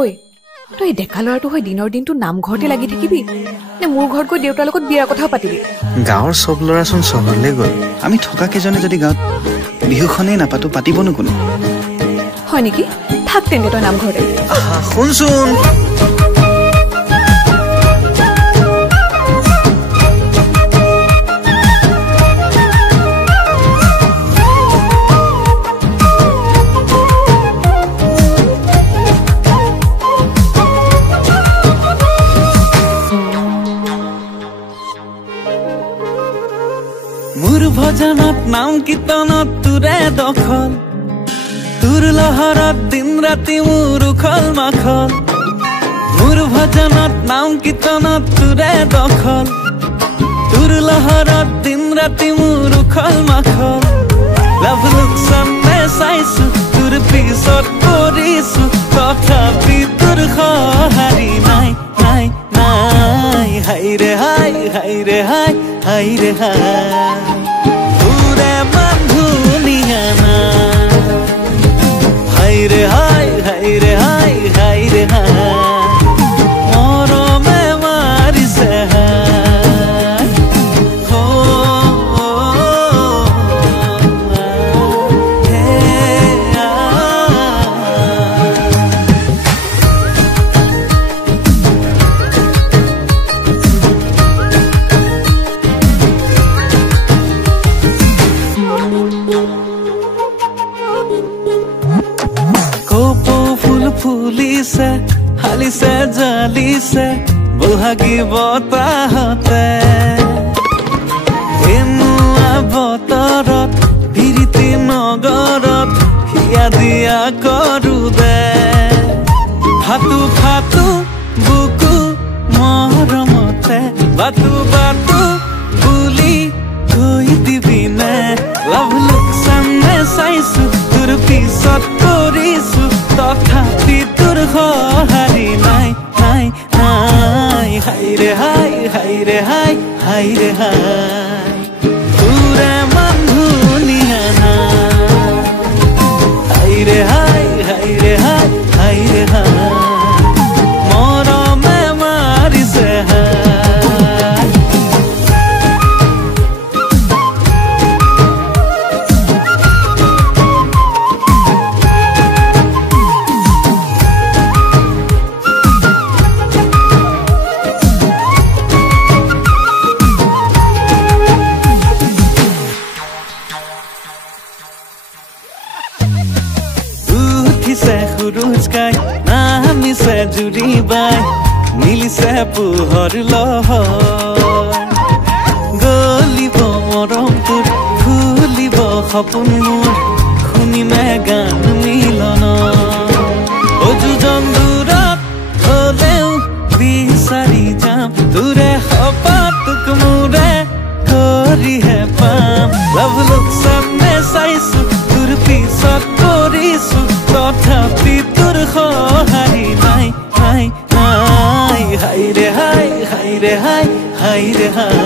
ঐ তই ডেকা ল'ৰাটো হৈ দিনৰ দিনটো নামঘৰতে লাগি থাকিবি নে মোৰ ঘৰত গৈ দেউতাৰ লগত বিয়াৰ কথাও পাতিবি? গাঁৱৰ চব ল'ৰাচোন চহৰলৈ গ'ল, আমি থকা কেইজনে যদি গাঁৱত বিহুখনেই নাপাতো পাতিবনো কোনে? হয় নেকি? থাক তেন্তে তই নামঘৰতে। শুনচোন মোৰ ভজনত নাম কীৰ্তনত তোৰে দখল, তোৰ লহৰত দিন ৰাতি মোৰ উখল মাখল। মোৰ ভজনত নাম কীৰ্তনত তোৰে দখল, তোৰ লহৰত দিন ৰাতি মোৰ উখল মাখল। লাভ লোকচানে চাইছো তোৰ পিছত কৰিছো, তথাপি তোৰ সঁহাৰি নাই নাই নাই। হাই ৰে হাই হাই ৰে হাই হাই ৰে হাই তোৰে বান্ধুনিয়া না। হাই ৰে হাই হাই ৰে হাই হাই ৰে হাই মৰমে মাৰিছে হাই। ফুলিছে হালিছে জালিছে বহাগী বতাহতে, এনুৱা বতৰত বিৰিতি নগৰত হিয়া দিয়া কৰো দে। ফাটু ফাটু বুকু মৰমতে বাটু বাটু বুলি কৈ দিবিনে। লাভ লোকচানে চাইছো তোৰ পিছত কৰিছো, তথাপি তোৰ সঁহাৰি নাই নাই নাই। হাই ৰে হাই হাই ৰে হাই হাই ৰে হাই তোৰে বান্ধুনিয়া না। হাই ৰে হাই হাই ৰে হাই হাই ৰে হাই মৰমে মাৰিছে হাই। উঠিছে সুৰুজ গাই নামিছে জুৰি বাই, মিলিছে পোহৰ লহৰ। গলিব মৰম তোৰ ফুলিব সপোন মোৰ, শুনিমে গান মিলন। অযোজন দূৰত হলেও বিচাৰি যাম, তোৰে সপাতোক মোৰে কৰিহে পাম। লাভ লোকচানে চাইছো তোৰ পিছত কৰিছো, তথাপি তোৰ সঁহাৰি নাই নাই নাই। হাই ৰে হাই হাই ৰে হাই হাই ৰে হাই